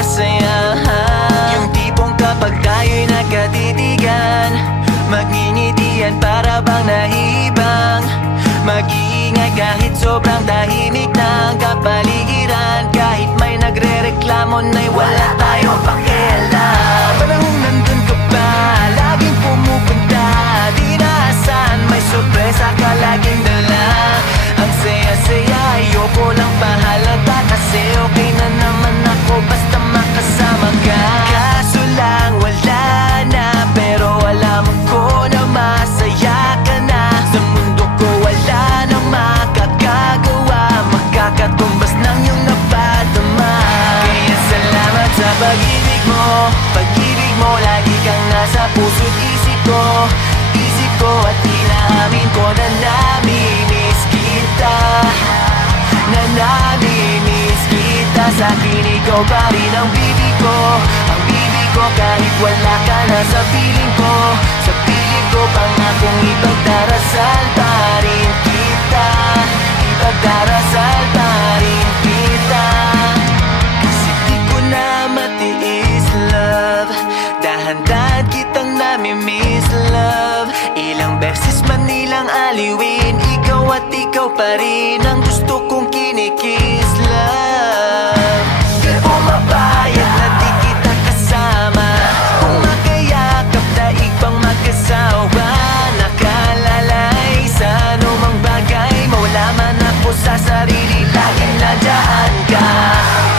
kasayahan. Yung tipong kapag tayo'y nagkatitigan, magngingitian para bang nahibang. Mag-iingay kahit sobrang tahimik ng kapaligiran. Kahit may nagre-reklamo na'y wala tayong pakialam. Panahong nandun ka pa, laging pumupunta, di naasahan may sorpresa ka laging dala. Ang saya-saya, ayoko lang pahalata, kasi okay na naman ako basta makasama ka. Kaso lang wala na, pero alam ko na masaya ka na. Sa mundo ko wala nang makakagawa, makakatumbas ng iyong napadama. Kaya salamat sa pag-ibig mo, pag-ibig mo, lagi kang nasa puso't isip ko. Isip ko at inaamin ko na nami-miss kita, na nami-miss kita. Sa akin ikaw pa rin ang bibig ko, ang bibig ko kahit wala ka na sa piling ko. Sa piling ko pangakong ipagdarasal pa rin kita, ipagdarasal pa rin kita. Kasi di ko na matiis love, dahan-dahan kitang nami-miss love. Ilang beses man nilang aliwin, ikaw at ikaw pa rin ang gusto kong kinikiss love. Di pumapayag na di kita kasama, kung makayakap daig pang mag-asawa. Nakalalay sa anumang bagay, mawala man ako sa sarili, laging nandiyan ka.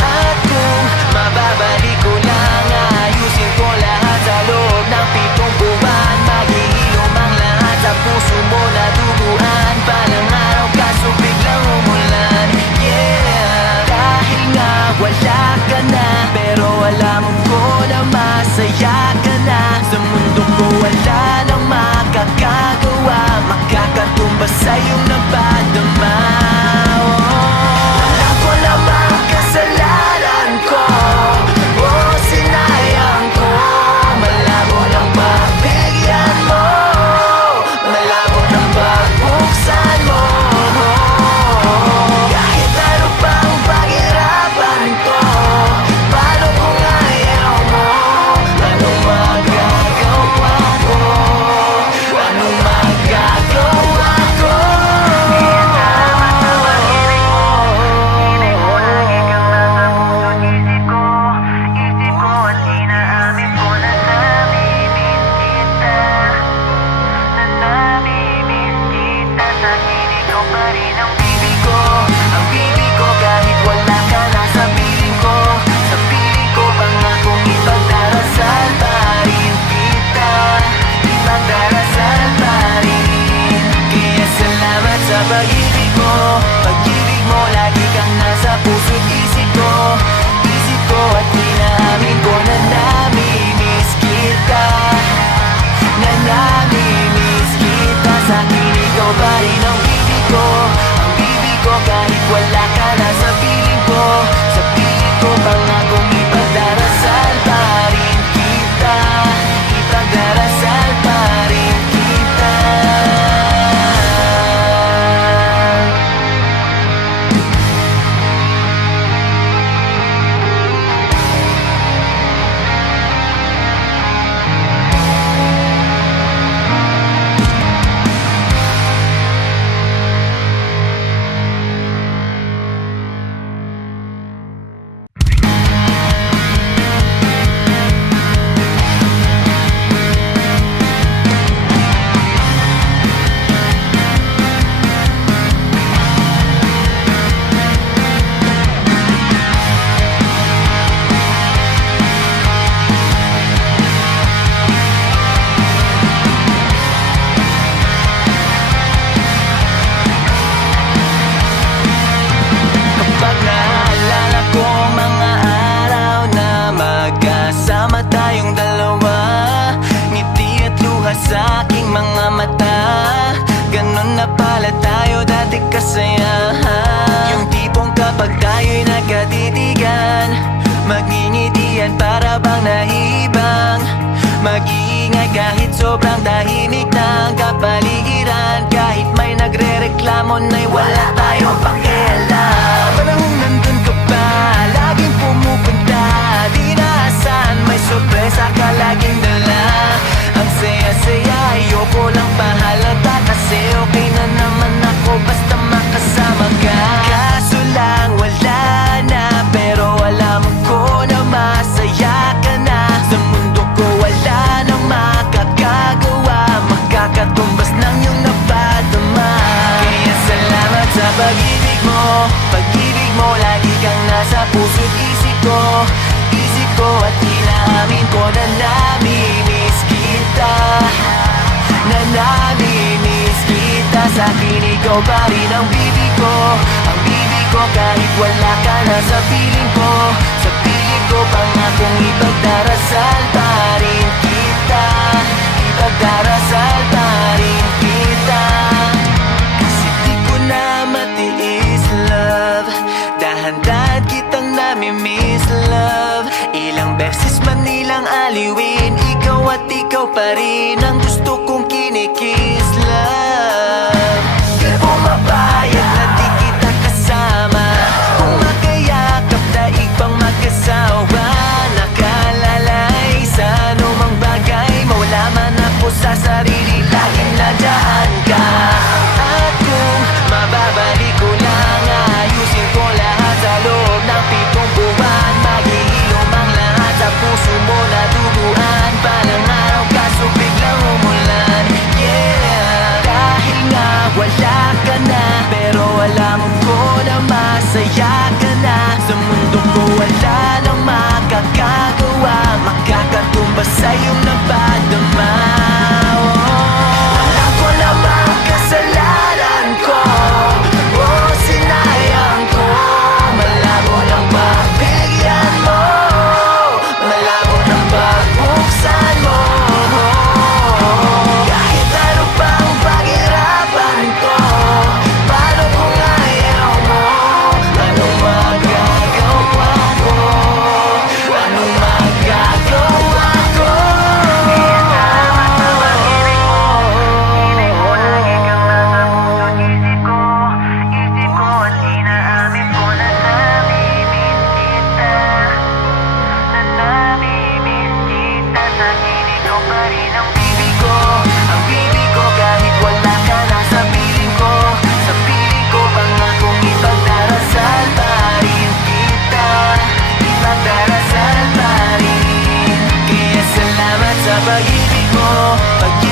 At kung mababalik ko lang, ayusin ko lahat sa loob ng 7 buwan. Maghihilom ang lahat sa puso mo na duguan. Palang araw kaso biglang umulan, yeah. Dahil nga wala ka na, pero alam ko na masaya ka na. Sa mundo ko wala nang makakagawa, makakatumbas sa iyong napadama. Alam ko namang kasalanan ko, oh sinayang ko. Malabo ng pagbigyan mo, malabo ng pagbuksan mo. Kahit ano pang paghirapan ko, paano kung ayaw mo? Anong magagawa ko? Anong magagawa ko? Kaya salamat sa pag-ibig mo, ibig mo lagi kang nasa puso't isip ko. Isip ko at inaamin ko na nami-miss kita, na nami-miss kita. Sa akin ikaw pa rin ang bibig ko, ang bibig ko kahit wala ka na sa piling ko. Sa piling ko pangakong ipagdarasal pa rin kita, ipagdarasal pa rin. Kaya salamat sa pag-ibig mo, pag-ibig mo, lagi kang nasa puso't isip ko. Isip ko at inaamin ko na nami-miss kita, na nami-miss kita. Sa akin ikaw pa rin ang bibig ko, ang bibig ko kahit wala ka na sa piling ko. Sa piling ko pangakong ipagdarasal pa rin kita, ipagdarasal pa rin kita. Kapag naalala ko ang mga araw na magkasama tayong dalawa, ngiti at luha sa aking mga mata. Ganon na pala tayo dati kasayahan. Yung tipong kapag tayo'y nagkatitigan, magngingitian para bang nahibang. Mag-iingay kahit sobrang tahimik ng kapaligiran. Kahit may nagre-reklamo na'y wala tayong pakialam. Panahong nandun ka pa, laging pumupunta, di may sorpresa ka laging dala. Ang saya-saya, ayoko lang pahalata, kasi okay na naman ako basta makasama ka. Kaso lang wala na, pero alam ko na masaya ka na. Sa mundo ko wala nang makakagawa, makakatumbas ng iyong napadama. Kaya salamat sa pag-ibig mo, pag-ibig mo, lagi kang nasa puso't isip ko. Isip ko at inaamin ko na nami-miss kita, na nami-miss kita. Sa akin ikaw pa rin ang bibi ko, ang bibi ko kahit wala ka na sa piling ko. Sa piling ko pangakong ipagdarasal pa rin kita, ipagdarasal pa rin kita. Kasi di ko na matiis, love, dahan-dahan kitang nami-miss, love. Ilang beses man nilang aliwin, ikaw at ikaw pa rin ang gusto kong kinikiss, love. Di pumapayag na di kita kasama, kung magkayakap daig pang magkasawa. Nakalalay sa anumang bagay, mawala man ako sa sarili, laging nandyan ka. At kung mababalik ko lang, ayusin ko lahat sa loob ng 7 buwan. Maghihilom ang lahat sa puso mo na duguan. Palang araw kaso biglang umulan, yeah. Dahil nga wala ka na, pero alam ko na masaya ka na. Sa mundo ko wala nang makakagawa, makakatumbas sa iyong napadama. Alam ko naman kasalanan ko, oh sinayang ko. Malabo ng pagbigyan mo, malabo ng pagbuksan mo. Kahit ano pang paghirapan ko, paano kung ayaw mo? Anong magagawa ko? Anong magagawa ko? Ibig mo lagi kang nasa puso't isip ko. Isip ko at inaamin ko na nami-miss kita, na nami-miss kita. Sa akin ikaw pa rin ang bibi ko, ang bibi ko kahit wala ka na sa piling ko. Sa piling ko pangakong ipagdarasal pa rin kita, ipagdarasal pa rin. Kaya salamat sa pag-ibig mo, pag-ibig